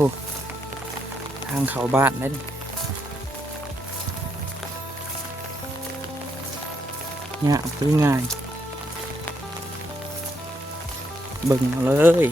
อ้ทางเขาบ้านนั่นเนี่ยซื้อง่ายเบิ่งเอาเลย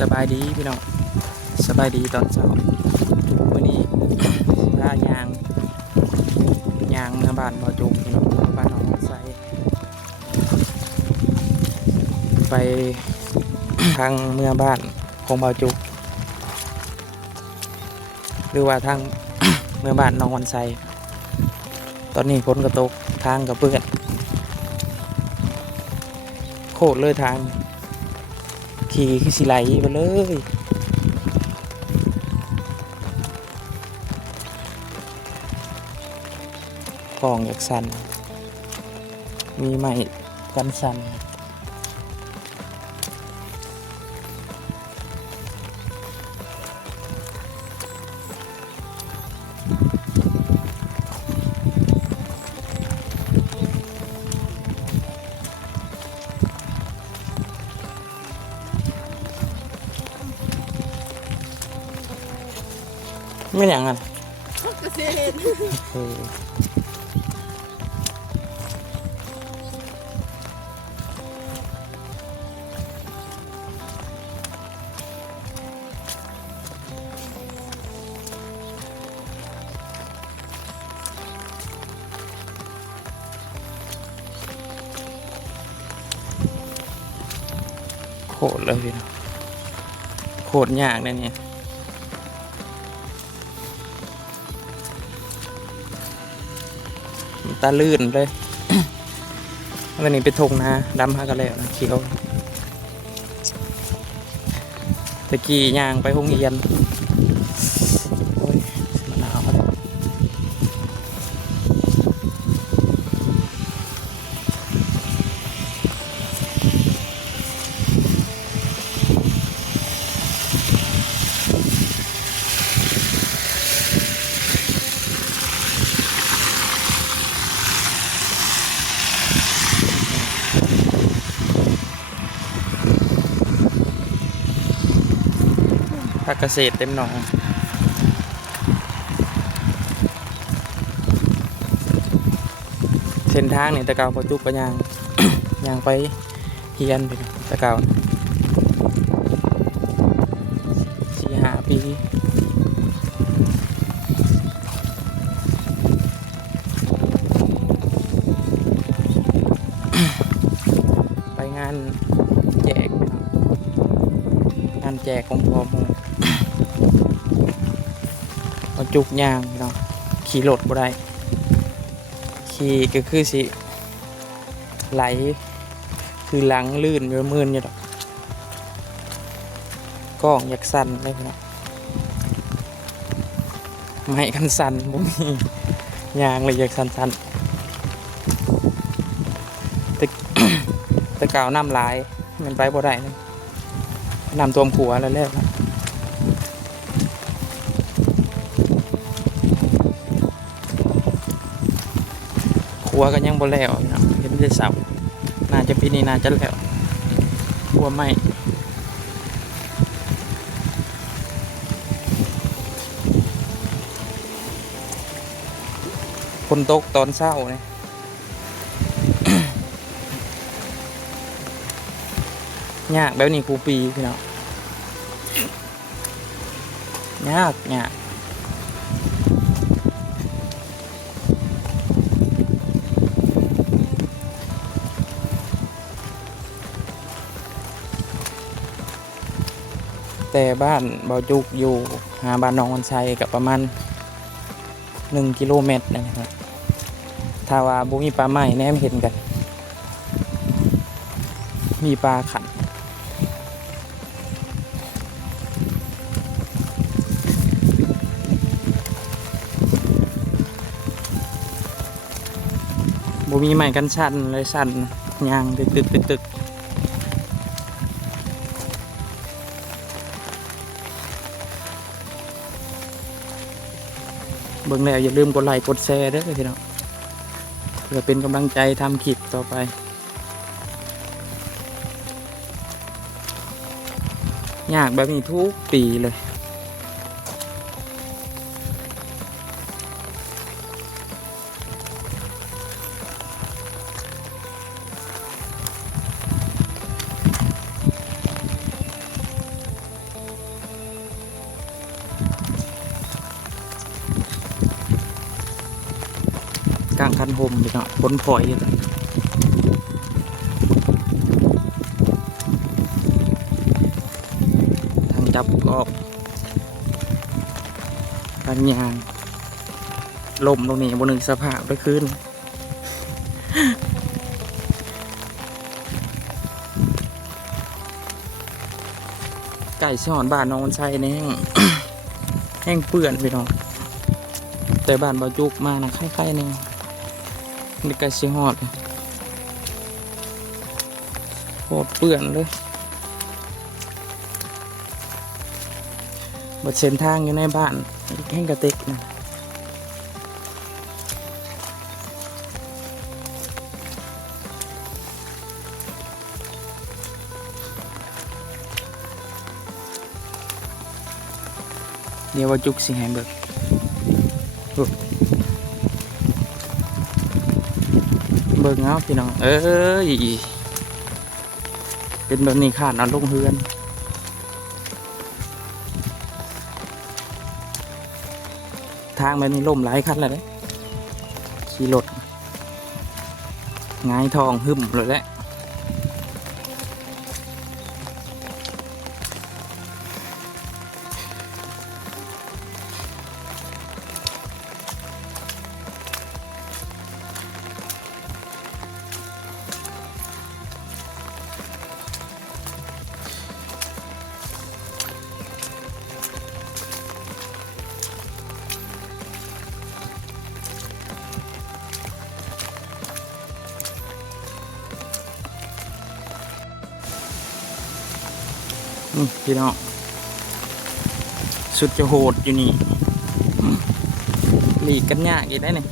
สบายดีพี่น้องสบายดีตอนเช้าวันนี้พายางเมื่อบ้านบ่อจุกพี่น้องบ้านหนองไซไป ทางเมื่อบ้านของบ่อจุกหรือว่าทาง เมื่อบ้านหนองวันไซตอนนี้ฝนก็ตกทางก็เปื้อนโคตรเลยทางขี่คือสิไหลไปเลยกล่องอยากสั่นมีไม้กันสั่นไม่อย่างนั้นเกษตรโคตรเลยพี่น้องโคตรยากเลยเนี่ยตาลื่นเลย วันนี้ไปทงนะดำฮากันแล้วนะเขียวตะกี้ย่างไปห้องเรียนโอ้ยมะนาวเลยภาคเกษตรเต็มหนองเส้นทางนี่ตะเกาพอจุกไปย่าง ย่างไปเฮียนไปตะเกา4-5 ปีไปงานแจกของพ่อโมมาจุกยางพี่น้องขี่รถบ่ได้ขี่ก็คือสิไหลคือหลังลื่นอยู่มืนอยู่ดอกก้องอยากสั่นเลยพี่น้องไม่กันสั่นบ่มียางเลยอยากสั่นแต่กาวน้ำลายมันไปบ่ได้เลยน้ำท่วมขัวแล้วนะขัวก็ยังบ่แล้วเนาะเห็นได้เสาน่าจะปีนี้น่าจะแล้วขัวไม่ฝนตกตอนเช้าเนี่ย ยากแบบนี้ครูปีพี่น้องยากแต่บ้านบ่อจุกอยู่หาบ้านน้องวันชัยกับประมาณ1 กิโลเมตรนะครับถ้าว่าบุมีปลาไม้แนมเห็นกันมีปลาขันบุมีไม้กันชันเลยสั่นยางตึก เบิ่งแล้วอย่าลืมกดไลค์กดแชร์เด้อพี่น้องเพื่อเป็นกำลังใจทำคลิปต่อไปยากแบบนี้ทุกปีเลยกลางคันโฮมพี่น้องพ้นพลอยอยู่เลยทางจับออกการยางลมตรงนี้บนหนึ่งสภาพได้ขึ้นไก่ช่อนบ้านน้องวันชัยนี่แห้ง แห้งเปื่อนพี่น้องแต่บ้านบ่าวจุกมานะไข่ๆนึงนี่ก็สิฮอดโคตรเปื่อนเลยบดเส้นทางอยู่ในบ้านแห้งกระติกนะเดี๋ยวว่าจุกสิแหงเบิกเบิกเงาพี่น้องเป็นแบบนี้ขาดเอาลงเฮือนทางแบบนี้ล่มหลายคันเลยขี่รถง่ายทองหึมเลยแหละพี่น้องสุดจะโหดอยู่นี่หลีกกันยากอีกได้เนี่ย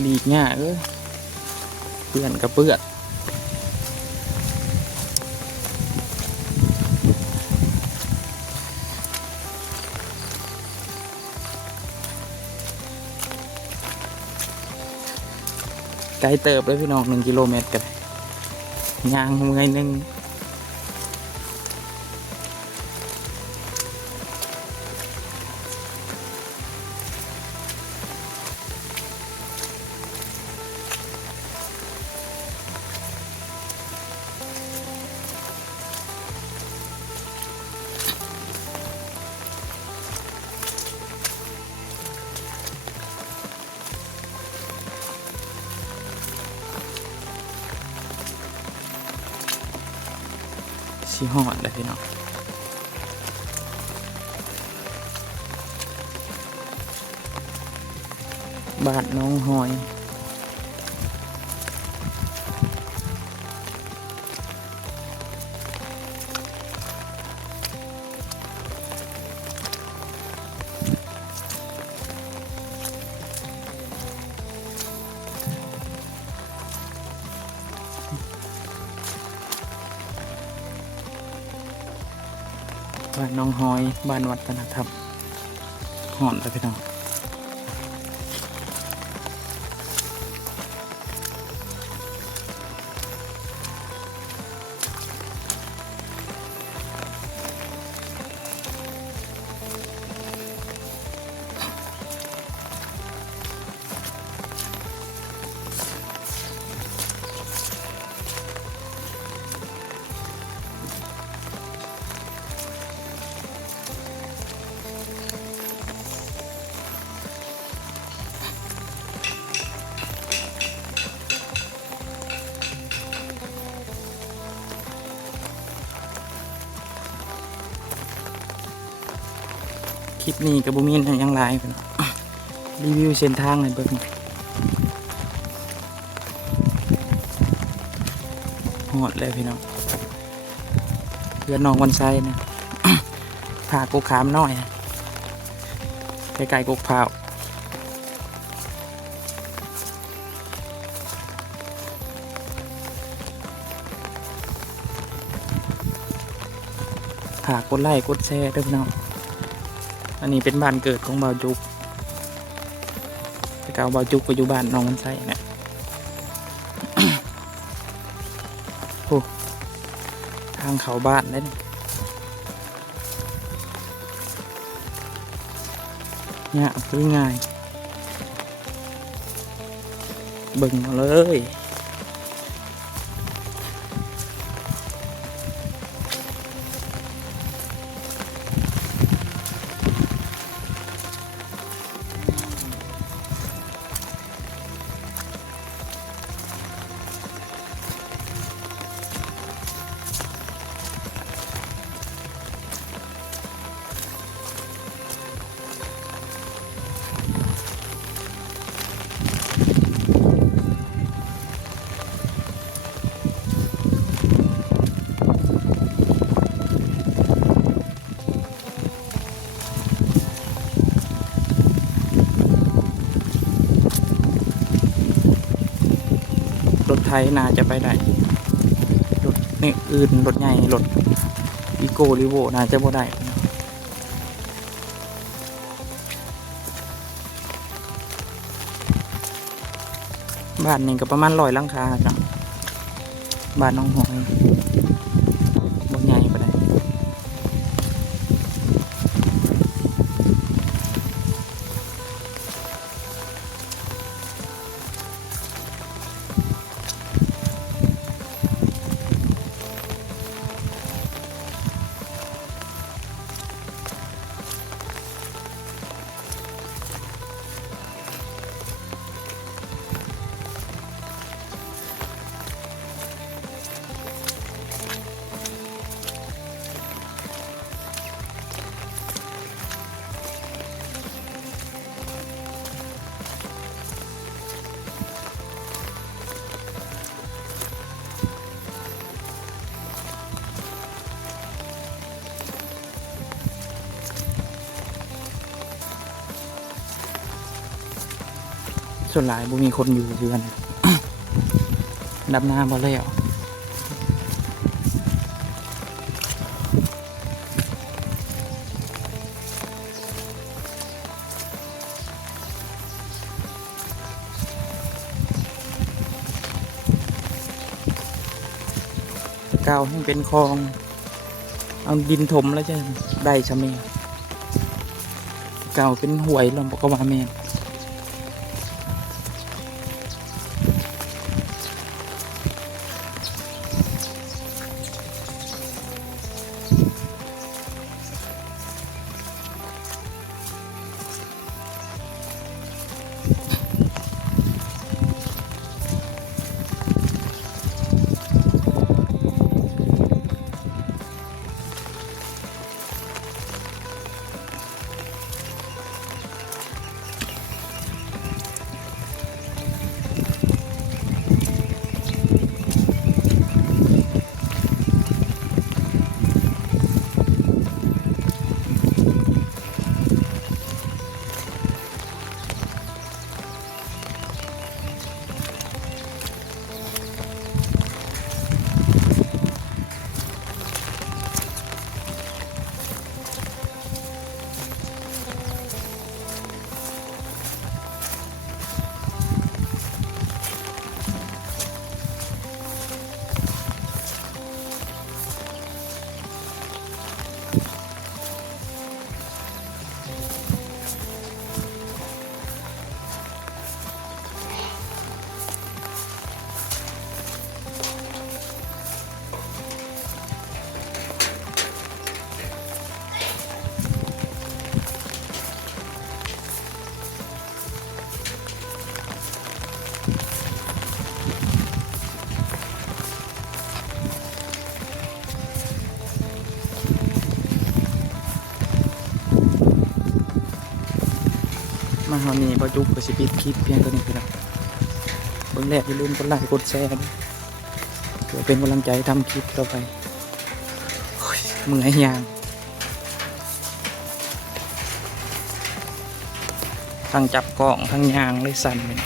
หลีกยากเปื่อนกับเปื่อนไกลเติบเลยพี่น้อง1 กิโลเมตรกันย่างเมื่อยนึงสีหอดเลยพี่น้องบ้านน้องหอยบ้านน้องหอยบ้านวัฒนธรรมหอนเลยพี่น้องคลิปนี้กับบุมินยังไลฟ์รีวิวเส้นทางให้เบิ่งหอดเลยพี่น้องเพื่อนน้องวันไซนะ พากูขามน้อย ใกล้ๆกกพร้าวฝากกดไลค์กดแชร์ด้วยพี่น้องอันนี้เป็นบ้านเกิดของบ่าวจุกแต่เก่าบ่าวจุกก็อยู่บ้านน้องมันไส้เนี่ย โอ้ทางเขาบ้านนั่นเนี่ยคือง่ายเบิ่งมาเลยรถไทยน่าจะไปได้รถนี่อื่นรถใหญ่รถวิโก้ริโวน่าจะบ่ได้บ้านนี่ก็ประมาณ100 หลังคาเนาะบ้านน้องหอยบ่ใหญ่ปานใดส่วนหลายบ่มีคนอยู่เรือน ดับน้ำบ่แล้วเก่าให้เป็นคลอง เอาดินถมแล้วจะได้ชะเมเก่าเป็นห้วยลำปกว่าแม่นมาเฮานี่บ่จุกก็สิปิดคลิปเพียงเท่านี้พี่น้องเบิ่งแรกอย่าลืมกดไลค์กดแชร์ด้วยเพื่อเป็นกำลังใจทำคลิปต่อไปโอ้ยเมื่อยยาง ทั้งจับกล้องทั้งยางเลยสั่นเลย